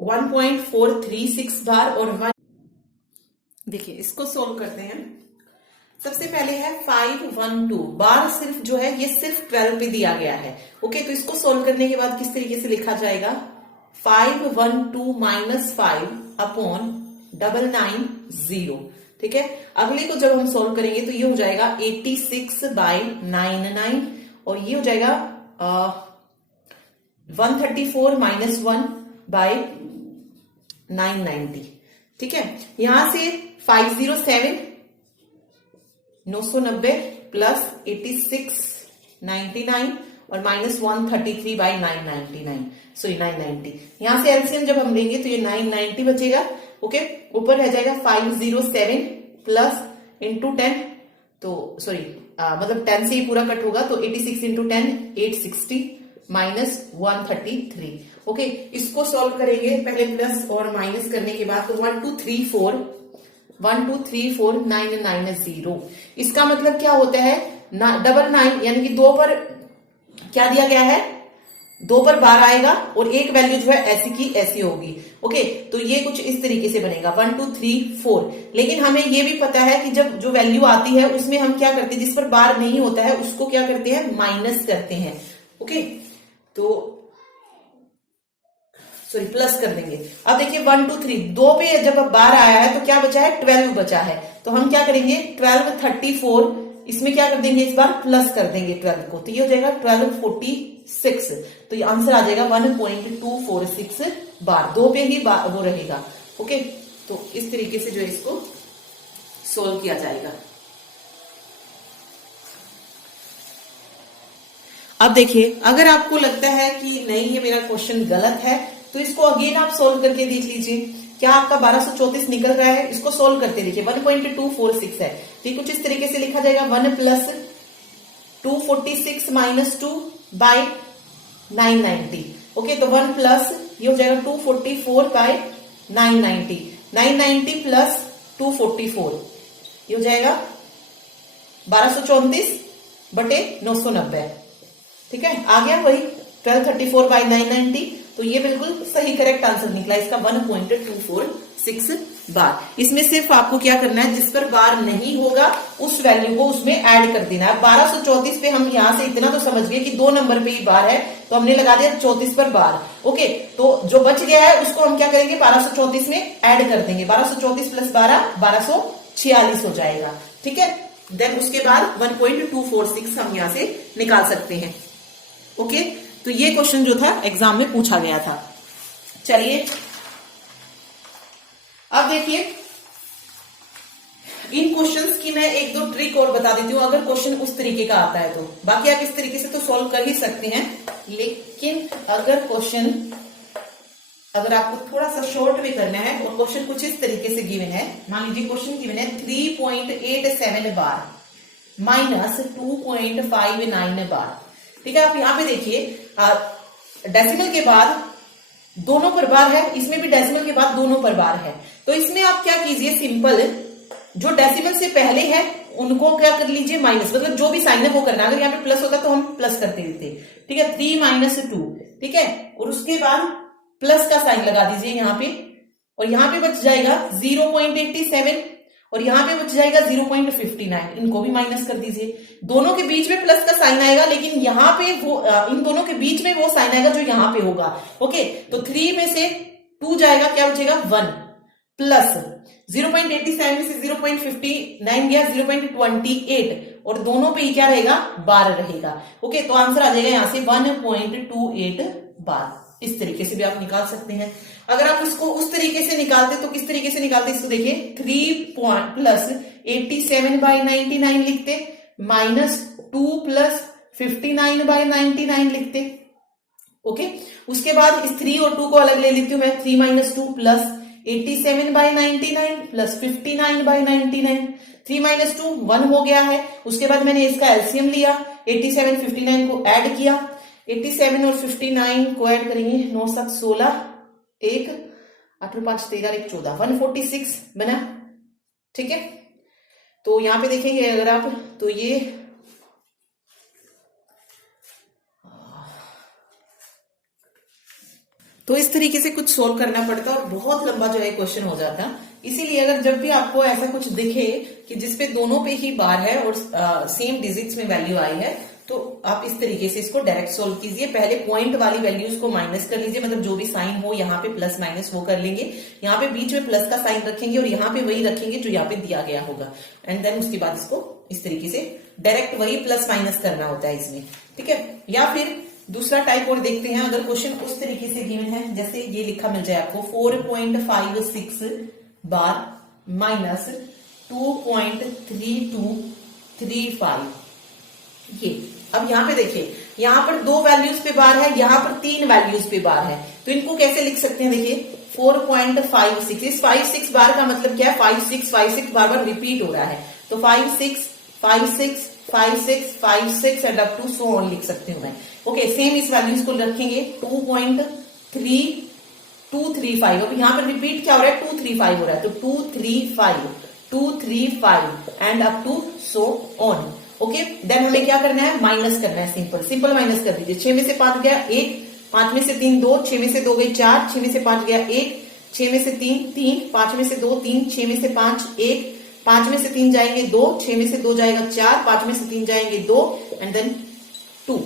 1.436 बार, और 1। देखिए इसको सोल्व करते हैं। सबसे पहले है 512 बार, सिर्फ जो है ये सिर्फ 12 पे दिया गया है। ओके, तो इसको सोल्व करने के बाद किस तरीके से लिखा जाएगा? 512 - 5/990, ठीक है। अगले को जब हम सोल्व करेंगे तो ये हो जाएगा 86/99, और ये हो जाएगा 134 - 1/990, ठीक है। यहां से 507 990 + 86 99 और माइनस 133 बाई 999, सॉरी 990। यहां से एलसीएम जब हम लेंगे तो ये 990 बचेगा। ओके, ऊपर रह जाएगा 507 प्लस इंटू 10, तो सॉरी मतलब 10 से ही पूरा कट होगा, तो 86 इंटू 10 860 माइनस 133। ओके, इसको सॉल्व करेंगे पहले प्लस और माइनस करने के बाद, तो 1234990। इसका मतलब क्या होता है, 99 यानी कि 2 पर क्या दिया गया है, 2 पर बार आएगा और एक वैल्यू जो है ऐसी की ऐसी होगी। ओके, तो ये कुछ इस तरीके से बनेगा 1 2 3 4। लेकिन हमें ये भी पता है कि जब जो वैल्यू आती है उसमें हम क्या करते हैं, जिस पर बार नहीं होता है उसको क्या करते हैं, माइनस करते हैं। ओके, तो सॉरी प्लस कर देंगे। अब देखिए 1 2 3, 2 पे जब बार आया है तो क्या बचा है, 12 बचा है। तो हम क्या करेंगे, 12 34, इसमें क्या कर देंगे, इस बार प्लस कर देंगे 12 को, तो ये हो जाएगा 1246। तो ये आंसर आ जाएगा 1.246 बार, 2 पे ही वो रहेगा। ओके, तो इस तरीके से जो है इसको सोल्व किया जाएगा। अब देखिए, अगर आपको लगता है कि नहीं ये मेरा क्वेश्चन गलत है, तो इसको अगेन आप सोल्व करके देख लीजिए। क्या आपका 1234 निकल रहा है, इसको सोल्व करते देखिए। 1.246 है, तो कुछ इस तरीके से लिखा जाएगा 1 प्लस 246 माइनस 2 बाई 990। ओके, तो 1 प्लस ये हो जाएगा 244 बाई 990, 990 प्लस 244 ये हो जाएगा 1234 बटे 990। ठीक है, आ गया वही 1234 बाई 990, तो ये बिल्कुल सही करेक्ट आंसर निकला इसका 1.246 बार। इसमें सिर्फ आपको क्या करना है, जिस पर बार नहीं होगा उस वैल्यू को उसमें ऐड कर देना है। 1234 पे हम यहां से इतना तो समझ गए कि 2 नंबर पे ही बार है, तो हमने लगा दिया 34 पर बार। ओके, तो जो बच गया है उसको हम क्या करेंगे, 1234 में ऐड कर देंगे। 1234 प्लस 12 1246 हो जाएगा। ठीक है, देन उसके बाद 1.246 हम यहां से निकाल सकते हैं। ओके, तो ये क्वेश्चन जो था एग्जाम में पूछा गया था। चलिए अब देखिए, इन क्वेश्चंस की मैं 1-2 ट्रिक और बता देती हूं, अगर क्वेश्चन उस तरीके का आता है तो। बाकी आप इस तरीके से तो सॉल्व कर ही सकते हैं, लेकिन अगर क्वेश्चन अगर आपको थोड़ा सा शॉर्ट में करना है और क्वेश्चन कुछ इस तरीके से गिवन है, मान लीजिए क्वेश्चन गिवन है 3.87 बार माइनस 2.59 बार। ठीक है, आप यहां पे देखिए डेसिमल के बाद दोनों पर बार है, इसमें भी डेसिमल के बाद दोनों पर बार है। तो इसमें आप क्या कीजिए, सिंपल जो डेसिमल से पहले है उनको क्या कर लीजिए, माइनस, मतलब जो भी साइन है वो करना। अगर यहाँ पे प्लस होता तो हम प्लस करते देते। ठीक है, 3 माइनस 2, ठीक है, और उसके बाद प्लस का साइन लगा दीजिए यहाँ पे, और यहाँ पे बच जाएगा 0.87 और यहाँ पे बच जाएगा 0.59, इनको भी माइनस कर दीजिए। दोनों के बीच में प्लस का साइन आएगा, लेकिन यहाँ पे वो इन दोनों के बीच में वो साइन आएगा जो यहाँ पे होगा। ओके, तो 3 में से 2 जाएगा, क्या बचेगा 1 प्लस 0.87 से 0.59 गया 0.28, और दोनों पे ही क्या रहेगा, बार रहेगा। ओके, तो आंसर आ जाएगा यहाँ से 1.28 बार। इस तरीके से भी आप निकाल सकते हैं। अगर आप इसको उस तरीके से निकालते तो किस तरीके से निकालते, इसको देखिए 3 प्लस 87 बाई 99 लिखते, माइनस 2 प्लस 59 बाई 99 लिखते। ओके, उसके बाद इस 3 और 2 को अलग ले लेती हूं मैं, 3 minus 2 plus 87 by 99 plus 59 by 99, 3 minus 2 1 हो गया है। उसके बाद मैंने इसका एलसीएम लिया, 87 59 को ऐड किया, 87 और 59 को ऐड करेंगे, 9 7 16 1 8 5 13 1 14, 146 बना। ठीक है, तो यहां पे देखेंगे अगर आप, तो ये तो इस तरीके से कुछ सोल्व करना पड़ता और बहुत लंबा जो है क्वेश्चन हो जाता। इसीलिए अगर जब भी आपको ऐसा कुछ दिखे कि जिसपे दोनों पे ही बार है और सेम डिजिट्स में वैल्यू आई है, तो आप इस तरीके से इसको डायरेक्ट सोल्व कीजिए। पहले पॉइंट वाली वैल्यूज को माइनस कर लीजिए, मतलब जो भी साइन हो यहाँ पे प्लस माइनस वो कर लेंगे, यहाँ पे बीच में प्लस का साइन रखेंगे और यहाँ पे वही रखेंगे जो यहाँ पे दिया गया होगा, एंड देन उसके बाद इसको इस तरीके से डायरेक्ट वही प्लस माइनस करना होता है इसमें। ठीक है, या फिर दूसरा टाइप और देखते हैं, अगर क्वेश्चन उस तरीके से गिवन है, जैसे ये लिखा मिल जाए आपको 4.56 बार माइनस 2.3235, ये अब यहाँ पे देखिए, यहाँ पर 2 वैल्यूज पे बार है, यहाँ पर 3 वैल्यूज पे बार है, तो इनको कैसे लिख सकते हैं? देखिए 4.56, इस 5-6 बार का मतलब क्या है? 5-6 बार बार रिपीट हो रहा है, तो 5-6 5-6 5-6 5-6 and up to so on लिख सकती हूं मैं। ओके, सेम इस वैल्यूज को रखेंगे 2.3235। अब यहाँ पर रिपीट क्या हो रहा है? 235 हो रहा है, तो 235 and up to so on. Okay, then हमें क्या करना है? माइनस करना है, सिंपल माइनस कर दीजिए। 6 में से 5 गया 1, 5 में से 3 2, 6 में से 2 गई 4, 6 में से 5 गया 1, 6 में से 3 3, 5 में से 2 3, 6 में से 5 1, 5 में से 3 जाएंगे 2, 6 में से 2 जाएगा 4, 5 में से 3 जाएंगे 2 एंड देन 2।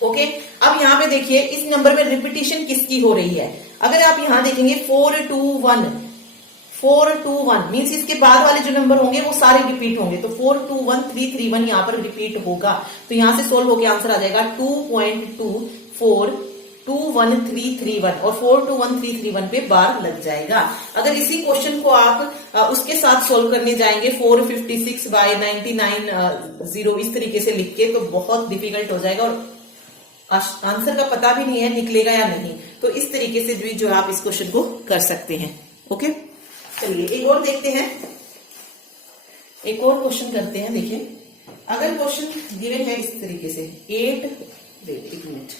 ओके, अब यहाँ पे देखिए इस नंबर में रिपीटिशन किसकी हो रही है? अगर आप यहाँ देखेंगे 421 मीन्स इसके बाद वाले जो नंबर होंगे वो सारे रिपीट होंगे, तो 421331 यहाँ पर रिपीट होगा, तो यहां से सोल्व होकर आंसर आ जाएगा 2.242131 और 421331 पे बार लग जाएगा। अगर इसी क्वेश्चन को आप उसके साथ सोल्व करने जाएंगे 456/99 इस तरीके से लिख के, तो बहुत डिफिकल्ट हो जाएगा और आंसर का पता भी नहीं है निकलेगा या नहीं। तो इस तरीके से भी जो आप इस क्वेश्चन को कर सकते हैं। ओके, चलिए एक और देखते हैं, एक और क्वेश्चन करते हैं। देखिए अगर क्वेश्चन गिवन है इस तरीके से 1 मिनट,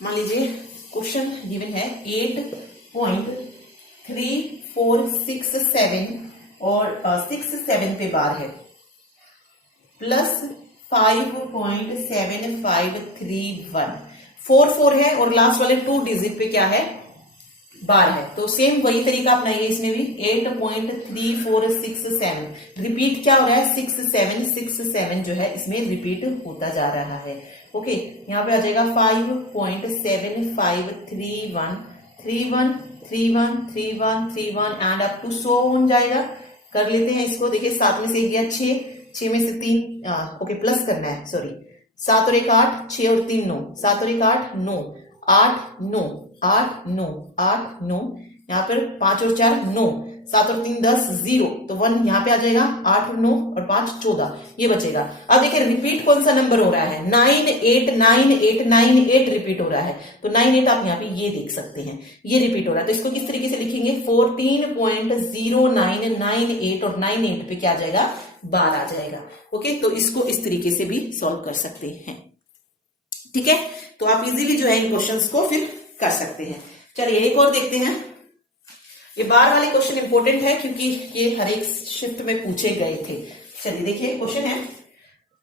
मान लीजिए क्वेश्चन गिवन है 8.3467 और 67 पे बार है, प्लस 5.7531 4 है और लास्ट वाले 2 डिजिट पे क्या है? बार है। तो सेम वही तरीका अपनाइए इसमें भी 8.3467 रिपीट क्या हो रहा है? 67 जो है इसमें रिपीट होता जा रहा है। ओके, यहाँ पे आ जाएगा 5.7531 and up to so on जाएगा। कर लेते हैं इसको। देखिए 7 में से 1 गया 6 में से 3 ओके प्लस करना है, सॉरी 7 और 1 8, 6 और 3 9, 7 और 1 8 9, 8 9 8 9 8 9, यहाँ पर 5 और 4 9, 7 और 3 10 0, तो 1 यहाँ पे आ जाएगा, 8 और 9 और 5 14, ये बचेगा। अब देखिए रिपीट कौन सा नंबर हो रहा है? 989898 रिपीट हो रहा है, तो 98 आप यहाँ पे ये देख सकते हैं, ये रिपीट हो रहा है। तो इसको किस तरीके से लिखेंगे? 14.0998 और 98 पे क्या आ जाएगा? बार आ जाएगा। ओके, तो इसको इस तरीके से भी सॉल्व कर सकते हैं। ठीक है, तो आप इजीली जो है इन क्वेश्चंस को फिर कर सकते हैं। चलिए एक और देखते हैं। ये बार वाले क्वेश्चन इंपॉर्टेंट है क्योंकि ये हर एक शिफ्ट में पूछे गए थे। चलिए देखिए क्वेश्चन है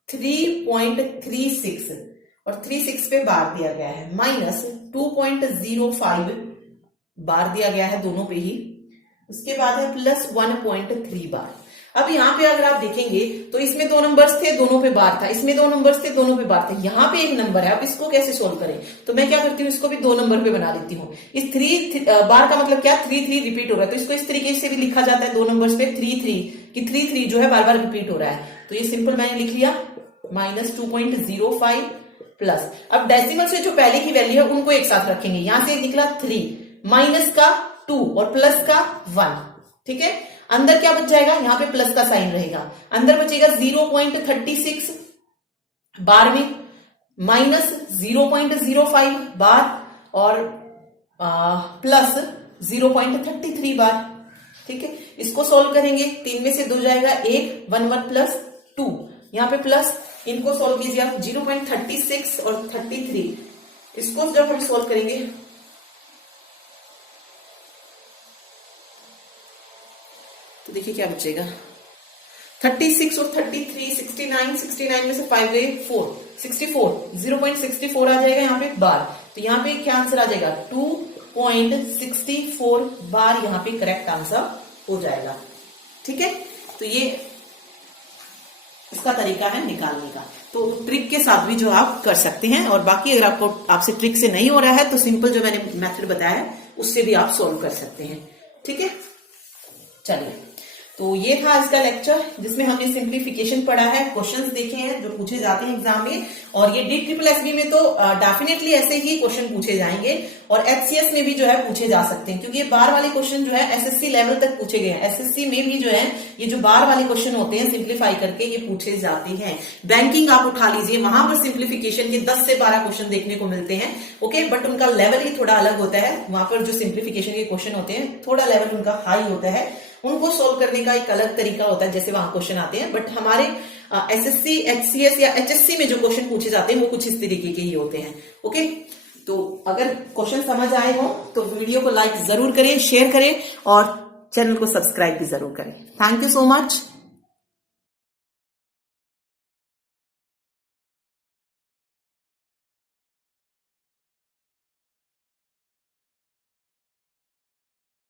3.36 और 36 पे बार दिया गया है, माइनस 2.05 बार दिया गया है दोनों पे ही, उसके बाद है प्लस 1.3 बार। अब यहाँ पे अगर आप देखेंगे तो इसमें 2 नंबर्स थे, दोनों पे बार था, इसमें 2 नंबर्स थे, दोनों पे बार थे, यहाँ पे 1 नंबर है। अब इसको कैसे सोल्व करें? तो मैं क्या करती हूँ, इसको भी 2 नंबर पे बना देती हूँ। इस 3 बार का मतलब क्या? 3 रिपीट हो रहा है, तो इसको इस तरीके से भी लिखा जाता है 2 नंबर्स पे 3 जो है बार बार रिपीट हो रहा है, तो ये सिंपल मैंने लिख लिया, माइनस 2.05 प्लस। अब डेसिमल से जो पहले की वैल्यू है उनको एक साथ रखेंगे, यहां से निकला 3, माइनस का 2 और प्लस का 1। ठीक है, अंदर क्या बच जाएगा? यहाँ पे प्लस का साइन रहेगा, अंदर बचेगा 0.36 बार में, माइनस 0.05 बार और प्लस 0.33 बार। ठीक है, इसको सोल्व करेंगे, 3 में से 2 जाएगा 1, 1 प्लस 2, यहाँ पे प्लस, इनको सोल्व कीजिए आप 0.36 और 33, इसको जब हम सोल्व करेंगे तो देखिए क्या बचेगा, 36 और 33 69 में से 5 गए 4, 64 0.64 आ जाएगा यहाँ पे बार। तो यहाँ पे क्या आंसर आ जाएगा? 2.64 बार यहाँ पे करेक्ट आंसर हो जाएगा। ठीक है, तो ये इसका तरीका है निकालने का। तो ट्रिक के साथ भी जो आप कर सकते हैं, और बाकी अगर आपसे ट्रिक से नहीं हो रहा है तो सिंपल जो मैंने मेथड बताया है उससे भी आप सोल्व कर सकते हैं। ठीक है, चलिए तो ये था आज का लेक्चर जिसमें हमने सिंप्लीफिकेशन पढ़ा है, क्वेश्चंस देखे हैं जो पूछे जाते हैं एग्जाम में, और ये DSSB में तो डेफिनेटली ऐसे ही क्वेश्चन पूछे जाएंगे और HCS में भी जो है पूछे जा सकते हैं, क्योंकि ये बार वाले क्वेश्चन जो है SSC लेवल तक पूछे गए हैं। SSC में भी जो है ये जो बार वाले क्वेश्चन होते हैं सिंप्लीफाई करके ये पूछे जाते हैं। बैंकिंग आप उठा लीजिए, वहां पर सिंप्लीफिकेशन के 10 से 12 क्वेश्चन देखने को मिलते हैं। ओके, बट उनका लेवल ही थोड़ा अलग होता है। वहां पर जो सिंप्लीफिकेशन के क्वेश्चन होते हैं थोड़ा लेवल उनका हाई होता है, उनको सोल्व करने का एक अलग तरीका होता है जैसे वहां क्वेश्चन आते हैं। बट हमारे SSC, HCS या HSC में जो क्वेश्चन पूछे जाते हैं वो कुछ इस तरीके के ही होते हैं। ओके, तो अगर क्वेश्चन समझ आए हो तो वीडियो को लाइक जरूर करें, शेयर करें और चैनल को सब्सक्राइब भी जरूर करें। Thank you so much.